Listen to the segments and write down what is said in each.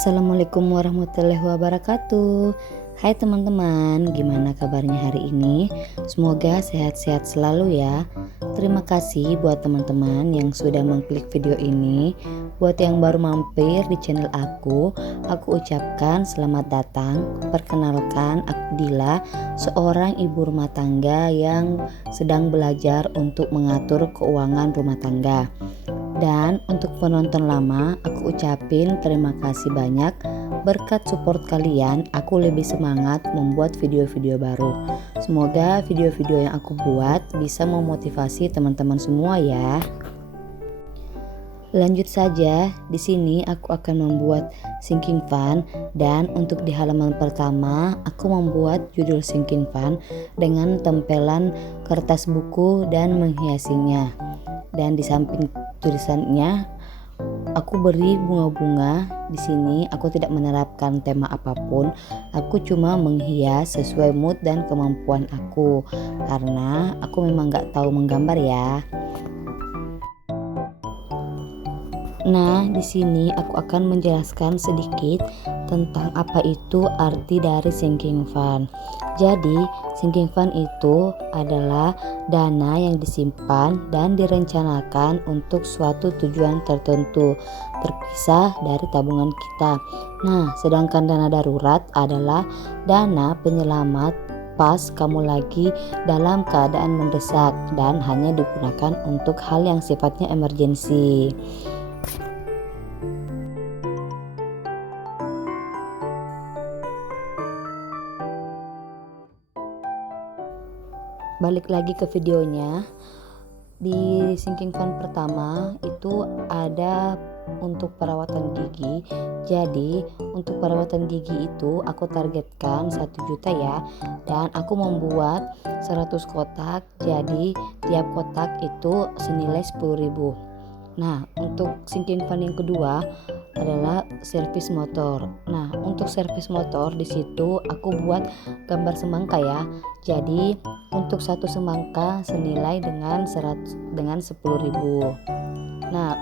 Assalamualaikum warahmatullahi wabarakatuh. Hai teman-teman, gimana kabarnya hari ini? Semoga sehat-sehat selalu ya. Terima kasih buat teman-teman yang sudah mengklik video ini. Buat yang baru mampir di channel aku ucapkan selamat datang. Perkenalkan, aku Dila, seorang ibu rumah tangga yang sedang belajar untuk mengatur keuangan rumah tangga. Dan untuk penonton lama, aku ucapin terima kasih banyak. Berkat support kalian, aku lebih semangat membuat video-video baru. Semoga video-video yang aku buat bisa memotivasi teman-teman semua ya. Lanjut saja, di sini aku akan membuat sinking fund, dan untuk di halaman pertama aku membuat judul sinking fund dengan tempelan kertas buku dan menghiasinya. Dan di samping tulisannya aku beri bunga-bunga. Di sini aku tidak menerapkan tema apapun. Aku cuma menghias sesuai mood dan kemampuan aku, karena aku memang gak tahu menggambar ya. Nah, di sini aku akan menjelaskan sedikit tentang apa itu arti dari sinking fund. Jadi, sinking fund itu adalah dana yang disimpan dan direncanakan untuk suatu tujuan tertentu, terpisah dari tabungan kita. Nah, sedangkan dana darurat adalah dana penyelamat pas kamu lagi dalam keadaan mendesak dan hanya digunakan untuk hal yang sifatnya emergensi. Balik lagi ke videonya. Di sinking fund pertama itu ada untuk perawatan gigi. Jadi untuk perawatan gigi itu aku targetkan 1 juta ya, dan aku membuat 100 kotak. Jadi tiap kotak itu senilai 10.000. Nah, untuk sinking fund yang kedua adalah servis motor. Nah, untuk servis motor di situ aku buat gambar semangka ya. Jadi untuk satu semangka senilai dengan 10.000. Nah,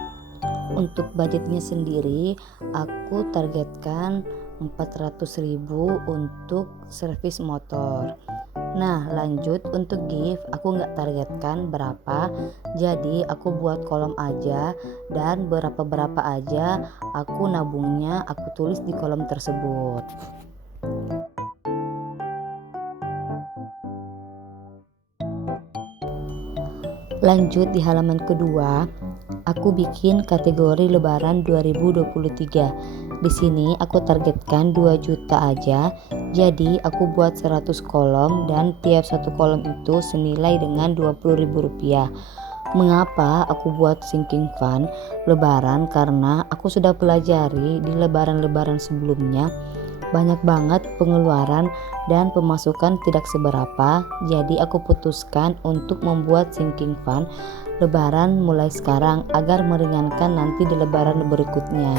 untuk budgetnya sendiri aku targetkan 400.000 untuk servis motor. Nah, lanjut untuk gift aku nggak targetkan berapa, jadi aku buat kolom aja, dan berapa aja aku nabungnya aku tulis di kolom tersebut. Lanjut di halaman kedua, aku bikin kategori Lebaran 2023. Di sini aku targetkan 2 juta aja. Jadi aku buat 100 kolom dan tiap satu kolom itu senilai dengan Rp20.000. Mengapa aku buat sinking fund Lebaran? Karena aku sudah pelajari di lebaran-lebaran sebelumnya banyak banget pengeluaran dan pemasukan tidak seberapa. Jadi aku putuskan untuk membuat sinking fund Lebaran mulai sekarang agar meringankan nanti di lebaran berikutnya.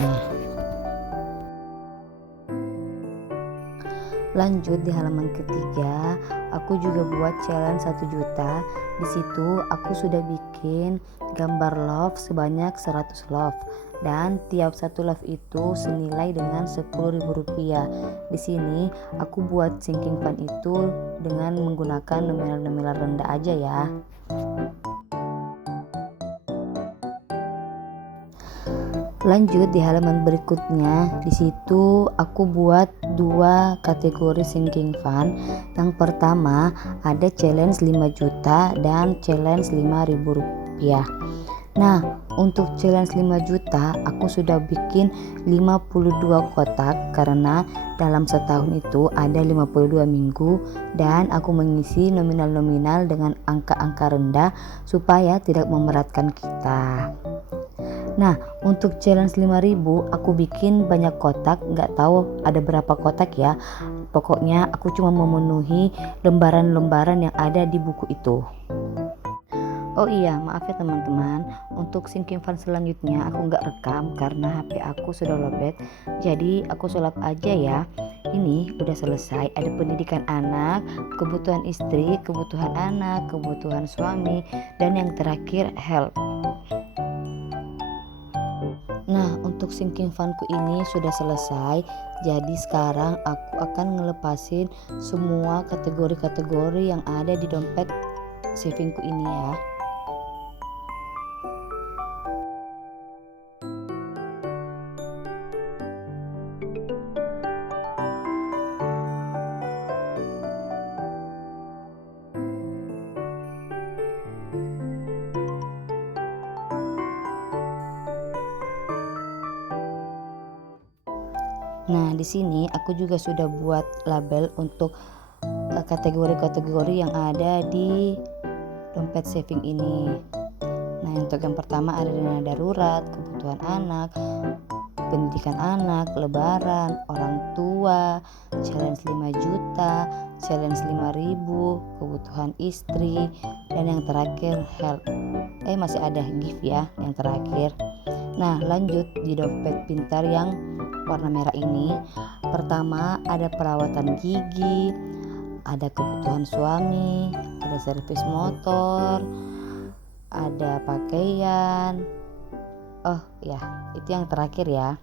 Lanjut di halaman ketiga, aku juga buat challenge 1 juta. Di situ aku sudah bikin gambar love sebanyak 100 love, dan tiap satu love itu senilai dengan Rp10.000. Di sini aku buat sinking fund itu dengan menggunakan nominal-nominal rendah aja ya. Lanjut di halaman berikutnya, di situ aku buat 2 kategori sinking fund. Yang pertama ada challenge 5 juta dan challenge Rp5.000. Nah, untuk challenge 5 juta aku sudah bikin 52 kotak karena dalam setahun itu ada 52 minggu, dan aku mengisi nominal-nominal dengan angka-angka rendah supaya tidak memeratkan kita. Nah, untuk challenge 5.000 aku bikin banyak kotak, nggak tahu ada berapa kotak ya. Pokoknya aku cuma memenuhi lembaran-lembaran yang ada di buku itu. Oh iya, maaf ya teman-teman, untuk sinking fund selanjutnya aku nggak rekam karena HP aku sudah lowbat. Jadi aku sulap aja ya. Ini udah selesai, ada pendidikan anak, kebutuhan istri, kebutuhan anak, kebutuhan suami, dan yang terakhir health. Nah, untuk untuk sinking funku ini sudah selesai. Jadi sekarang aku akan ngelepasin semua kategori-kategori yang ada di dompet savingku ini ya. Nah, di sini aku juga sudah buat label untuk kategori-kategori yang ada di dompet saving ini. Nah, untuk yang pertama ada dana darurat, kebutuhan anak, pendidikan anak, lebaran, orang tua, challenge 5 juta, challenge 5.000, kebutuhan istri, dan yang terakhir health. Masih ada gift ya yang terakhir. Nah, lanjut di dompet pintar yang warna merah ini. Pertama ada perawatan gigi, ada kebutuhan suami, ada servis motor, ada pakaian. Oh ya, itu yang terakhir ya.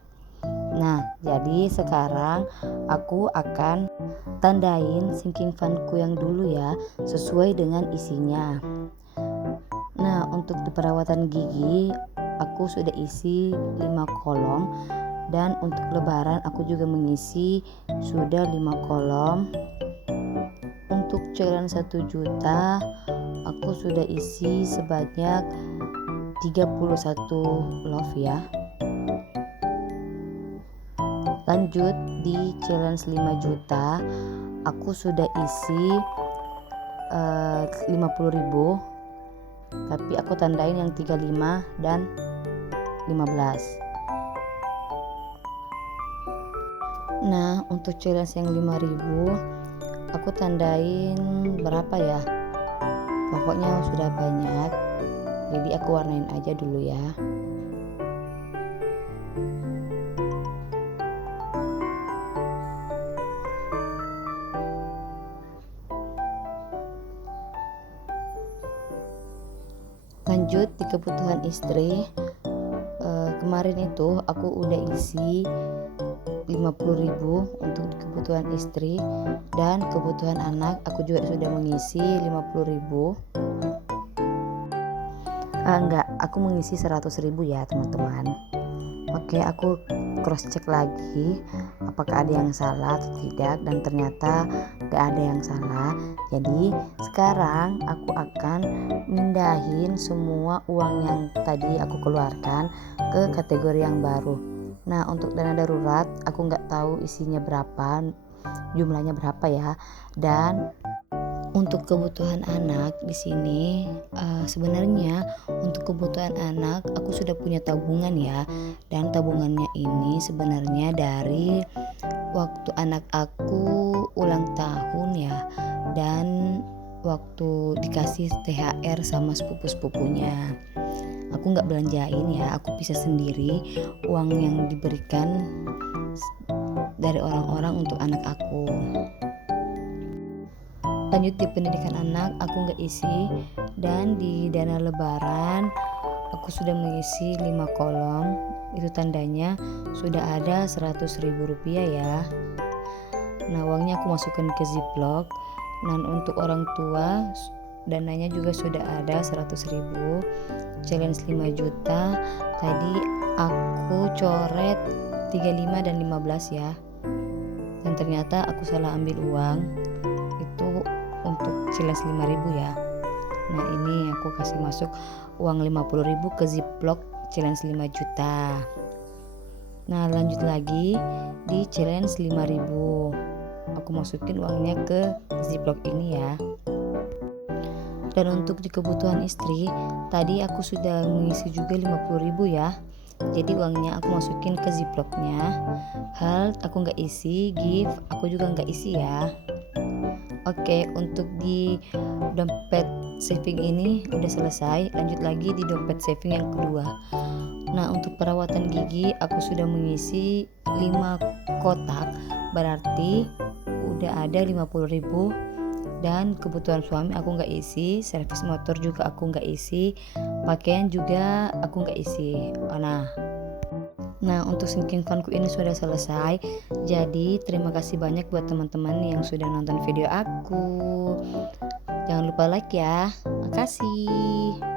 Nah, jadi sekarang aku akan tandain sinking funku yang dulu ya, sesuai dengan isinya. Nah, untuk di perawatan gigi aku sudah isi 5 kolom. Dan untuk lebaran aku juga mengisi sudah 5 kolom. Untuk challenge 1 juta aku sudah isi sebanyak 31 love ya. Lanjut di challenge 5 juta aku sudah isi 50.000, tapi aku tandain yang 35 dan 15. Nah, untuk challenge yang 5.000 aku tandain berapa ya, pokoknya sudah banyak, jadi aku warnain aja dulu ya. Lanjut di kebutuhan istri, kemarin itu aku udah isi 50.000 untuk kebutuhan istri, dan kebutuhan anak aku juga sudah mengisi 50.000. Enggak, aku mengisi 100.000 ya teman-teman. Oke, aku cross check lagi apakah ada yang salah atau tidak, dan ternyata gak ada yang salah. Jadi sekarang aku akan mindahin semua uang yang tadi aku keluarkan ke kategori yang baru. Nah, untuk dana darurat aku nggak tahu isinya berapa, jumlahnya berapa ya. Dan untuk kebutuhan anak di sini sebenarnya untuk kebutuhan anak aku sudah punya tabungan ya. Dan tabungannya ini sebenarnya dari waktu anak aku ulang tahun ya, dan waktu dikasih THR sama sepupu-sepupunya. Aku nggak belanjain ya, aku bisa sendiri uang yang diberikan dari orang-orang untuk anak aku. Lanjut di pendidikan anak aku nggak isi, dan di dana lebaran aku sudah mengisi 5 kolom, itu tandanya sudah ada 100.000 rupiah ya. Nah, uangnya aku masukkan ke ziplock. Dan untuk orang tua dananya juga sudah ada 100.000. Challenge 5 juta tadi aku coret 35 dan 15 ya, dan ternyata aku salah ambil uang itu untuk challenge 5.000 ya. Nah, ini aku kasih masuk uang 50.000 ke ziplock challenge 5 juta. Nah, lanjut lagi di challenge 5.000 aku masukin uangnya ke ziplock ini ya. Dan untuk di kebutuhan istri tadi aku sudah mengisi juga 50.000 ya, jadi uangnya aku masukin ke ziplocknya. Health aku nggak isi, gift aku juga nggak isi ya. Oke, untuk di dompet saving ini udah selesai. Lanjut lagi di dompet saving yang kedua. Nah, untuk perawatan gigi aku sudah mengisi 5 kotak, berarti udah ada 50.000. Dan kebutuhan suami aku nggak isi, servis motor juga aku nggak isi, pakaian juga aku nggak isi. Nah, untuk sinking funku ini sudah selesai. Jadi, terima kasih banyak buat teman-teman yang sudah nonton video aku. Jangan lupa like ya. Makasih.